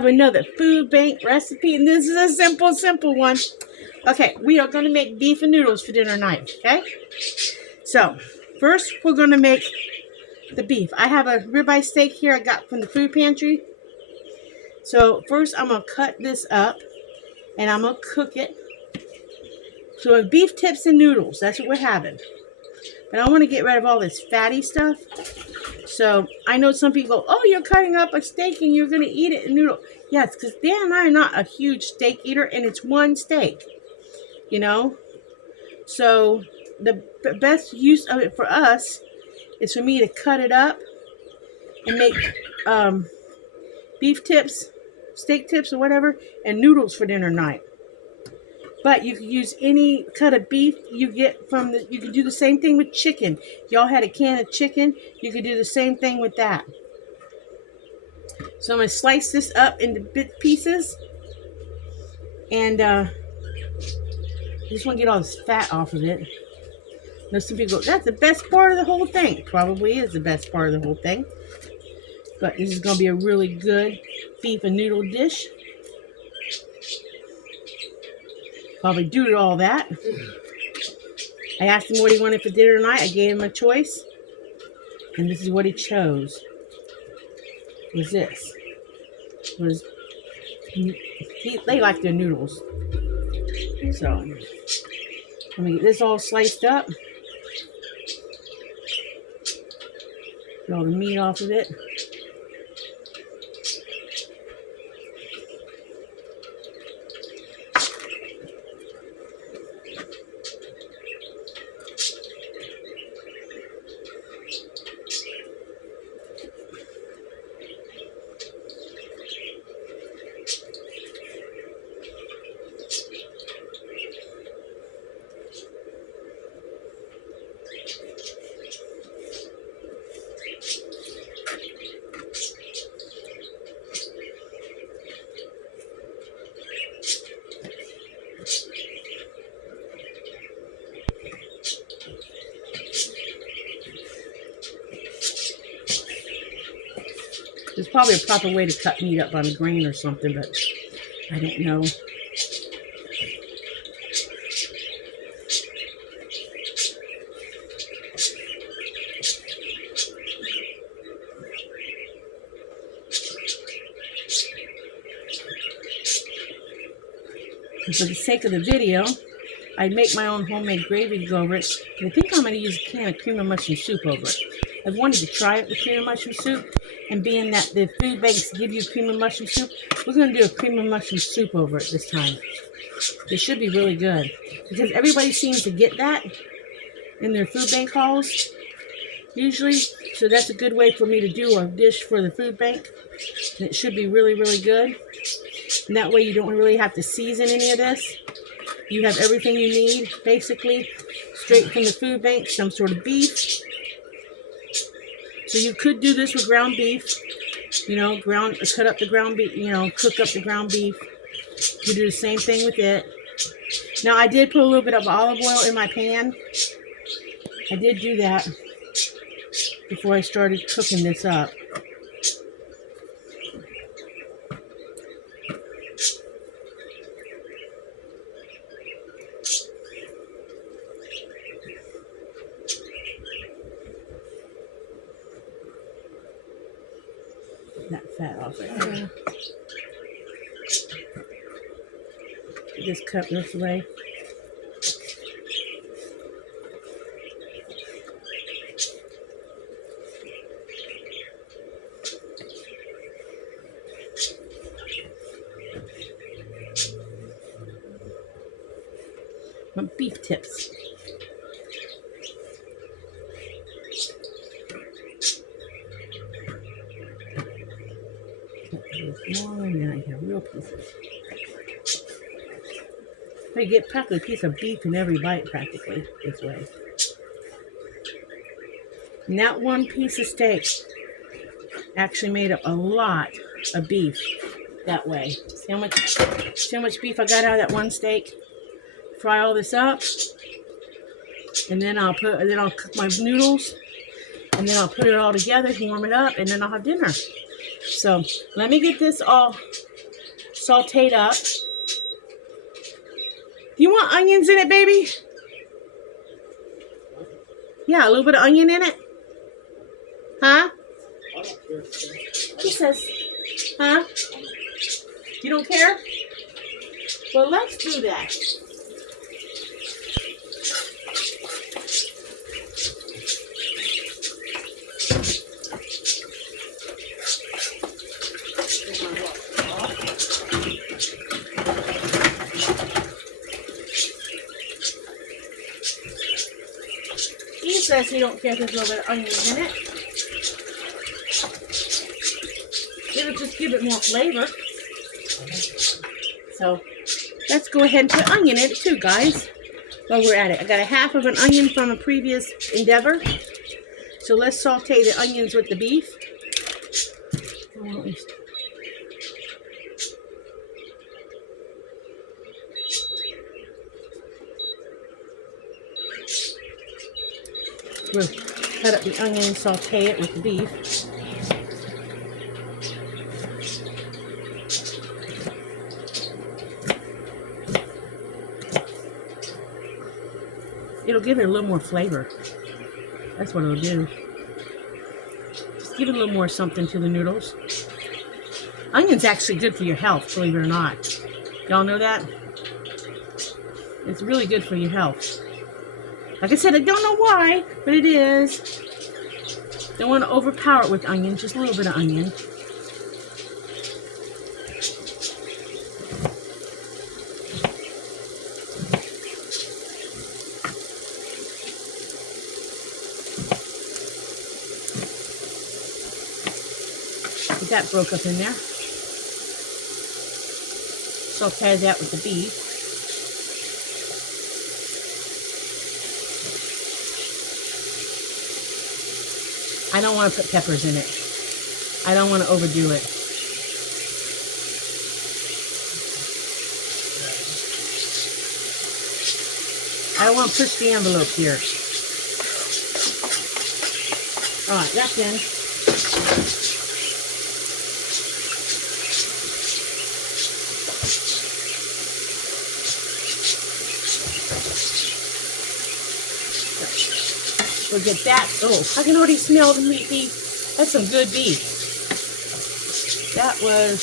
have another food bank recipe, and this is a simple one. Okay, we are going to make beef and noodles for dinner night, okay? So, first we're going to make the beef. I have a ribeye steak here I got from the food pantry. So, first I'm going to cut this up, and I'm going to cook it. So, we have beef tips and noodles. That's what we're having. But I want to get rid of all this fatty stuff. So, I know some people go, oh, you're cutting up a steak and you're going to eat it in noodle. Yes, because Dan and I are not a huge steak eater, and it's one steak, you know. So, the best use of it for us is for me to cut it up and make beef tips, steak tips or whatever, and noodles for dinner night. But you can use any cut of beef you get from the, you can do the same thing with chicken. Y'all had a can of chicken, you could do the same thing with that. So I'm going to slice this up into pieces. And I just want to get all this fat off of it. Now some people go, that's the best part of the whole thing. Probably is the best part of the whole thing. But this is going to be a really good beef and noodle dish. Probably do all that. I asked him what he wanted for dinner tonight. I gave him a choice. And this is what he chose. Was this. They like their noodles. So, let me get this all sliced up. Get all the meat off of it. There's probably a proper way to cut meat up on a grain or something, but I don't know. And for the sake of the video, I make my own homemade gravy to go over it. And I think I'm going to use a can of cream of mushroom soup over it. I've wanted to try it with cream of mushroom soup. And being that the food banks give you cream of mushroom soup, we're going to do a cream of mushroom soup over it this time. It should be really good. Because everybody seems to get that in their food bank hauls, usually. So that's a good way for me to do a dish for the food bank. And it should be really, really good. And that way you don't really have to season any of this. You have everything you need, basically, straight from the food bank, some sort of beef. So you could do this with ground beef, you know, cut up the ground beef, you know, cook up the ground beef. You do the same thing with it. Now, I did put a little bit of olive oil in my pan. I did do that before I started cooking this up. That fat off right there. Just cut this way. Beef tips. Long, and then I have real pieces. I get practically a piece of beef in every bite, practically, this way. And that one piece of steak actually made up a lot of beef that way. See how much beef I got out of that one steak? Fry all this up, and then I'll cook my noodles, and then I'll put it all together, warm it up, and then I'll have dinner. So let me get this all sauteed up. Do you want onions in it, baby? Yeah, a little bit of onion in it. Huh? He says, huh? You don't care? Well, let's do that. He says he don't care if there's a little bit of onions in it. It'll just give it more flavor. So let's go ahead and put onion in it too, guys, while we're at it. I got a half of an onion from a previous endeavor. So let's saute the onions with the beef. We'll cut up the onion and saute it with the beef. It'll give it a little more flavor. That's what it'll do. Just give it a little more something to the noodles. Onion's actually good for your health, believe it or not. Y'all know that? It's really good for your health. Like I said, I don't know why, but it is. Don't want to overpower it with onion, just a little bit of onion. That broke up in there. Saute that with the beef. I don't want to put peppers in it. I don't want to overdo it. I don't want to push the envelope here. Alright, that's in. We'll get that. Oh, I can already smell the meat beef. That's some good beef. That was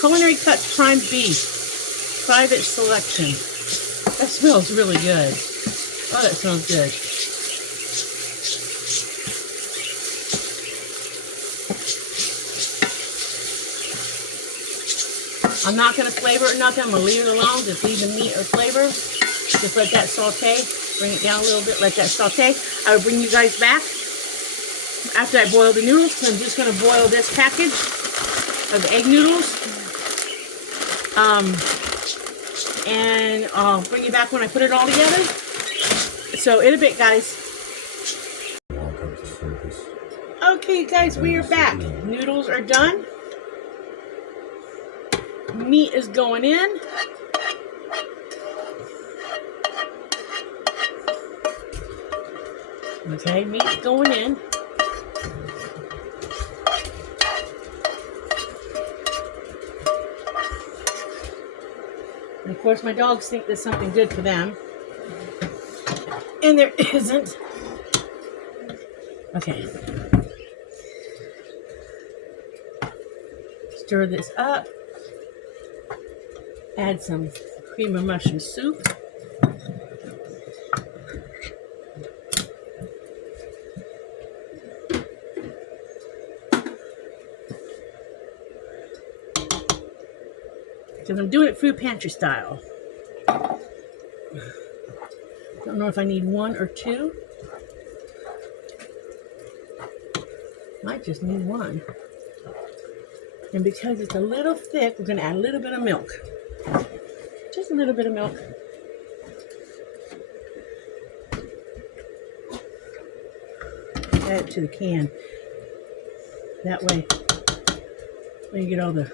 Culinary Cuts Prime Beef. Private Selection. That smells really good. Oh, that smells good. I'm not going to flavor it or nothing. I'm going to leave it alone. Just leave the meat or flavor. Just let that saute. Bring it down a little bit. Let that saute. I will bring you guys back after I boil the noodles. I'm just going to boil this package of egg noodles. And I'll bring you back when I put it all together. So in a bit, guys. Okay, guys, we are back. Noodles are done. Meat is going in. Okay, meat's going in. And of course, my dogs think there's something good for them. And there isn't. Okay. Stir this up. Add some cream of mushroom soup. Because I'm doing it food pantry style. Don't know if I need one or two. Might just need one. And because it's a little thick, we're going to add a little bit of milk. Just a little bit of milk. Add it to the can. That way, when you get all the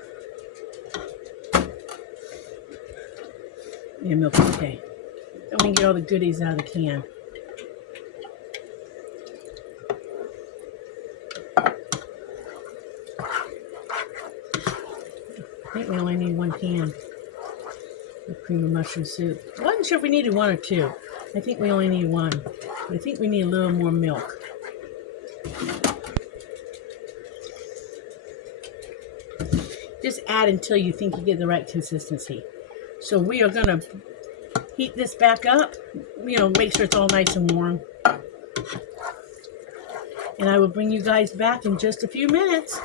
milk is okay. Then we can get all the goodies out of the can. think we only need 1 can of cream of mushroom soup. I wasn't sure if we needed 1 or 2. I think we only need 1. But I think we need a little more milk. Just add until you think you get the right consistency. So we are going to heat this back up. You know, make sure it's all nice and warm. And I will bring you guys back in just a few minutes.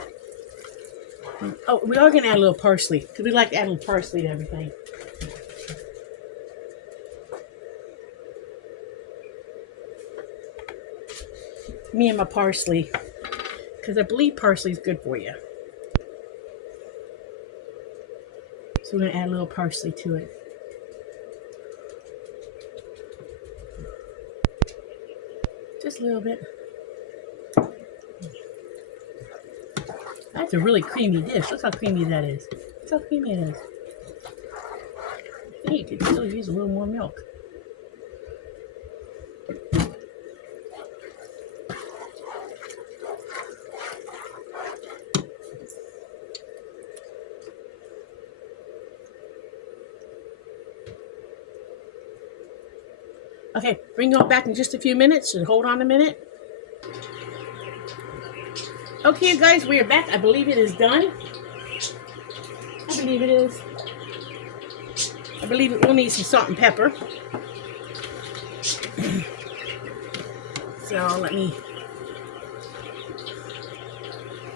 Oh, we are going to add a little parsley, because we like to add a little parsley to everything. Me and my parsley, because I believe parsley is good for you. So we're going to add a little parsley to it. Just a little bit. That's a really creamy dish. Look how creamy that is. Look how creamy it is. I think you could still use a little more milk. Okay, bring you all back in just a few minutes, so hold on a minute. Okay, guys, we are back. I believe it is done. I believe it is. I believe it will need some salt and pepper. So let me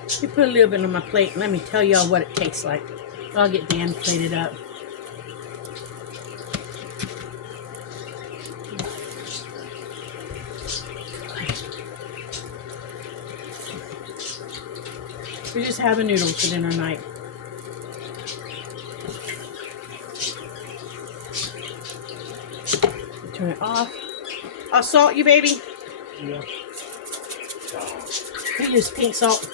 put a little bit on my plate and let me tell y'all what it tastes like. I'll get Dan plated up. We just have a noodle for dinner night. Turn it off. I'll salt you, baby. Yeah. We use pink salt.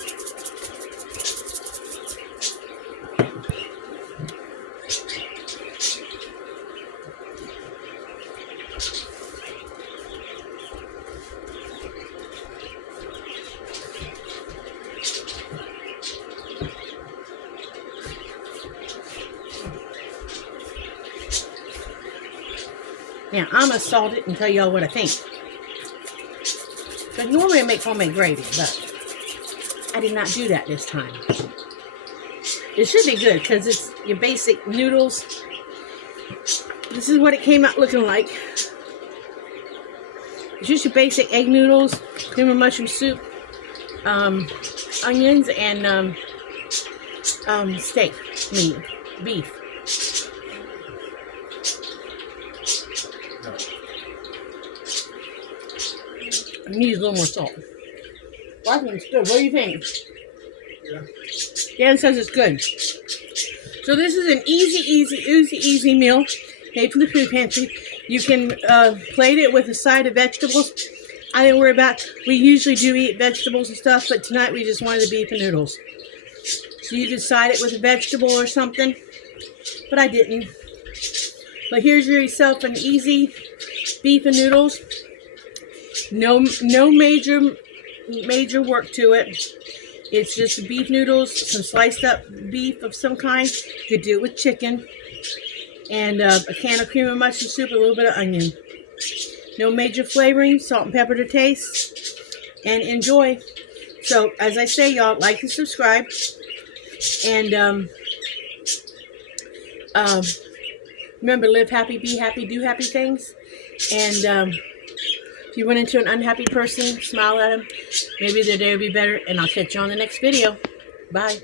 Now, I'm going to salt it and tell y'all what I think. Because normally I make homemade gravy, but I did not do that this time. It should be good because it's your basic noodles. This is what it came out looking like. It's just your basic egg noodles, cream of mushroom soup, onions, and steak meat, beef. I need a little more salt. Well, I think it's good. What do you think? Yeah. Dan says it's good. So this is an easy meal made from the food pantry. You can plate it with a side of vegetables. I didn't worry about. We usually do eat vegetables and stuff, but tonight we just wanted the beef and noodles. So you could side it with a vegetable or something, but I didn't. But here's yourself an easy beef and noodles. No major work to it. It's just beef noodles, some sliced up beef of some kind. You could do it with chicken. And a can of cream of mushroom soup, a little bit of onion. No major flavoring, salt and pepper to taste. And enjoy. So, as I say, y'all, like and subscribe. And remember, live happy, be happy, do happy things. And if you run into an unhappy person, smile at them. Maybe their day will be better. And I'll catch you on the next video. Bye.